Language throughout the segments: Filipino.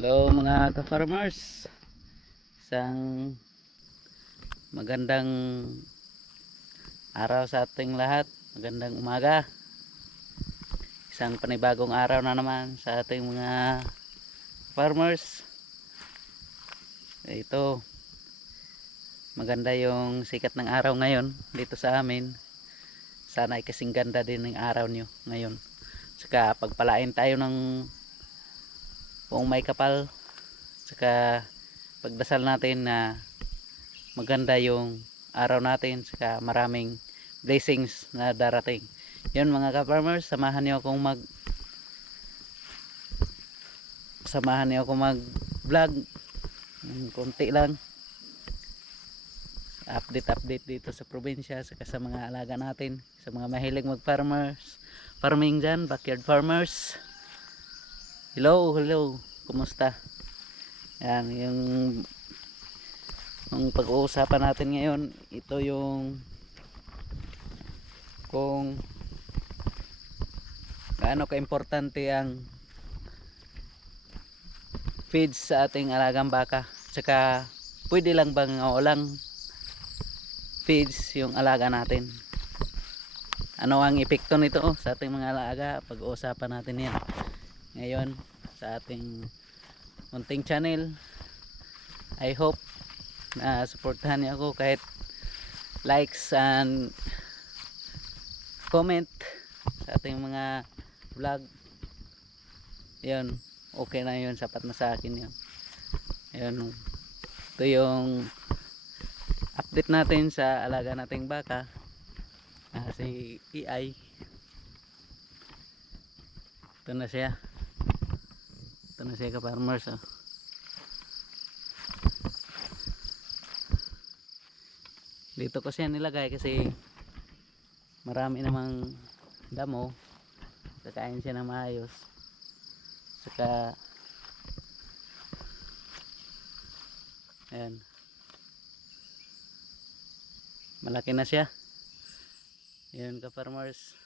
mga ka-farmers. Isang magandang araw sa ating lahat. Magandang umaga. Isang panibagong araw na naman sa ating mga farmers. Ito maganda yung sikat ng araw ngayon dito sa amin. Sana ay kasing ganda din ng araw nyo ngayon. Saka pagpalain tayo ng kung may kapal saka pagdasal natin na maganda yung araw natin saka maraming blessings na darating. Yun mga ka-farmers samahan niyo akong mag samahan niyo ako mag vlog Mm, konti lang. Update update dito sa probinsya saka sa mga alaga natin sa mga mahilig mag farmers farming dyan backyard farmers hello hello. Kumusta? Yan yung yung pag-uusapan natin ngayon ito yung kung gaano ka-importante ang feeds sa ating alagang baka. Tsaka pwede lang bang walang feeds yung alaga natin? Ano ang epekto nito sa ating mga alaga? Pag-uusapan natin yan ngayon sa ating munting channel I hope na supportahan niyo ako kahit likes and comment sa ating mga vlog. Yun okay na yun sapat na sa akin yun. Ayun ito yung update natin sa alaga nating baka ah, si EI ito na siya ito na siya farmers oh. dito ko siya nilagay kasi marami namang damo. Kakain siya ng maayos. Saka ayan. Malaki na siya. Yun ka farmers.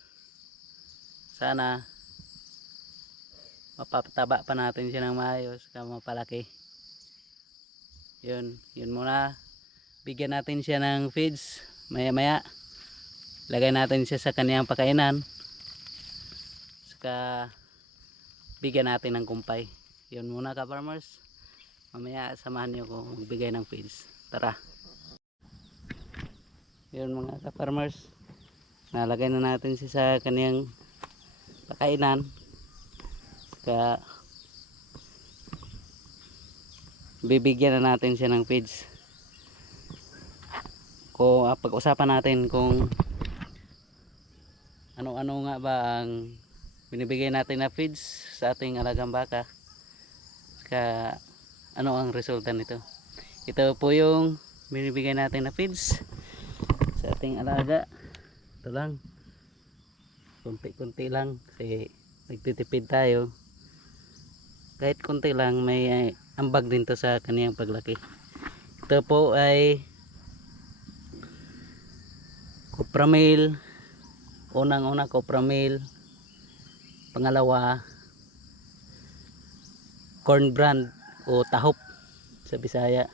Sana mapapataba pa natin siya ng maayos mapalaki. Yun yun muna. Bigyan natin siya ng feeds maya maya lagay natin siya sa kaniyang pakainan. Saka bigyan natin ng kumpay. Yun muna ka farmers mamaya samahan niyo ko magbigay ng feeds. Tara. Yun mga ka farmers nalagay na natin siya sa kaniyang pakainan saka bibigyan na natin siya ng feeds. Kung ah, pag-usapan natin kung ano-ano nga ba ang binibigay natin na feeds sa ating alagang baka. Saka ano ang resulta nito. Ito po yung binibigay natin na feeds sa ating alaga. Ito lang. Kunti-kunti lang kasi nagtitipid tayo kahit kunti lang may eh, ambag din to sa kaniyang paglaki. Ito po ay Copramil unang una Copramil pangalawa corn brand o tahop sa Bisaya.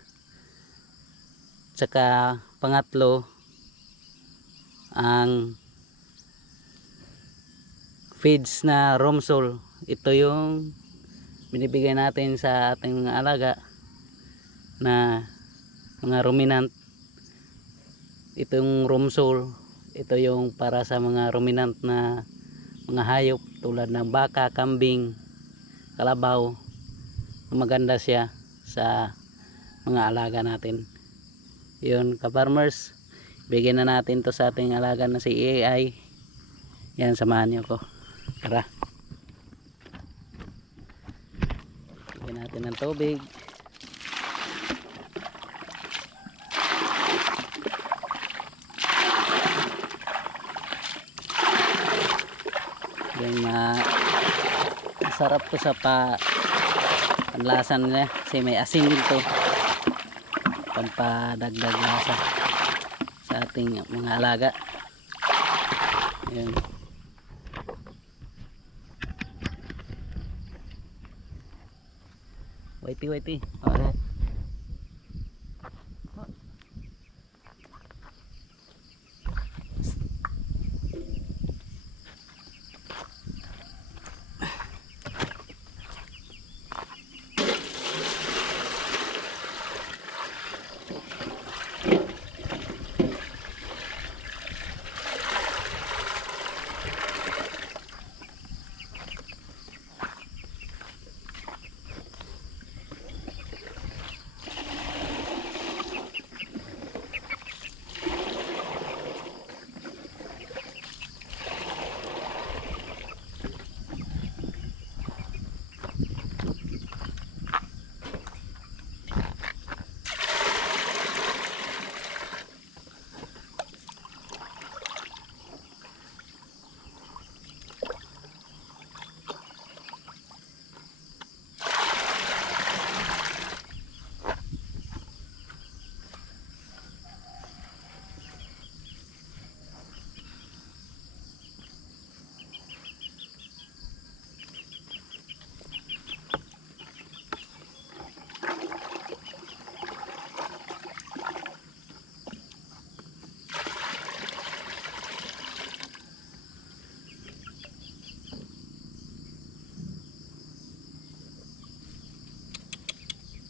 Tsaka pangatlo ang feeds na romsol. Ito yung binibigay natin sa ating mga alaga na mga ruminant. Itong romsol ito yung para sa mga ruminant na mga hayop tulad ng baka, kambing, kalabaw. Maganda siya sa mga alaga natin. Yun ka-farmers bigyan na natin to sa ating alaga na si AI yan samahan niyo ko. Tara bigyan natin ng tubig. Yung uh, sarap to sa pa panlasan niya. Kasi may asin dito pampadagdag lasa sa ating mga alaga. Yun 定位定位。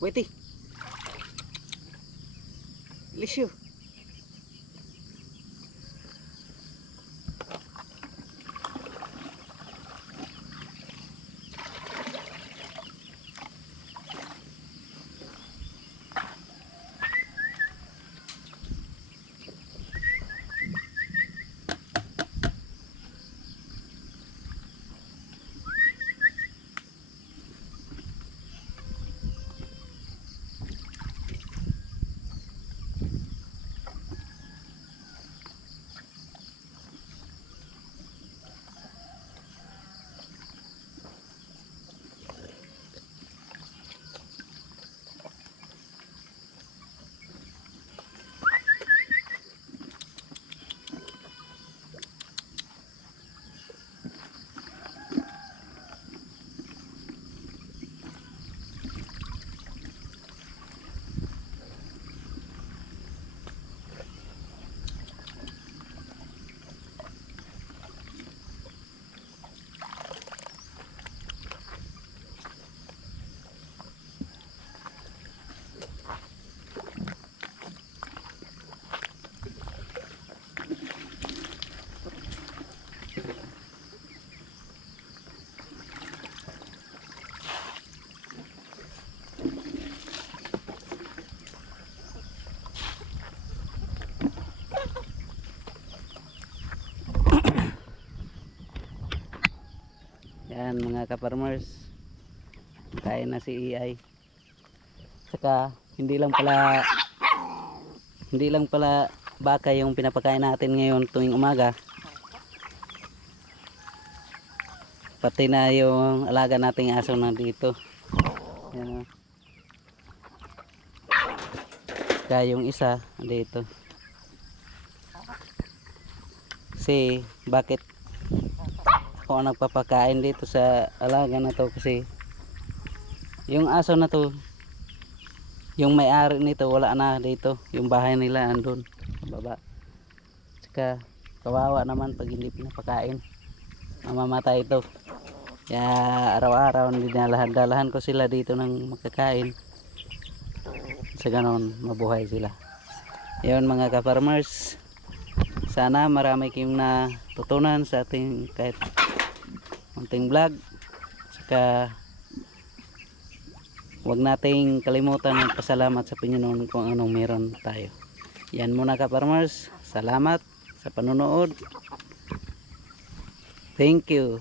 Oh, Waiti. Lisyo. Yan mga ka-farmers. Kain na si EI. Saka hindi lang pala hindi lang pala baka yung pinapakain natin ngayon tuwing umaga. Pati na yung alaga nating aso na dito. Yan. oh. Saka yung isa dito. Kasi bakit ako ang nagpapakain dito sa alaga na to kasi yung aso na to yung may-ari nito wala na dito. Yung bahay nila andun baba. Saka kawawa naman pag hindi pinapakain. Mamamatay ito. Kaya araw-araw dinalahan-dalahan ko sila dito ng makakain sa ganon mabuhay sila. Yun mga ka-farmers. Sana marami kayong natutunan sa ating kahit konting vlog. Saka huwag nating kalimutan magpasalamat sa Panginoon kung anong meron tayo. Yan muna ka farmers. Salamat sa panonood. Thank you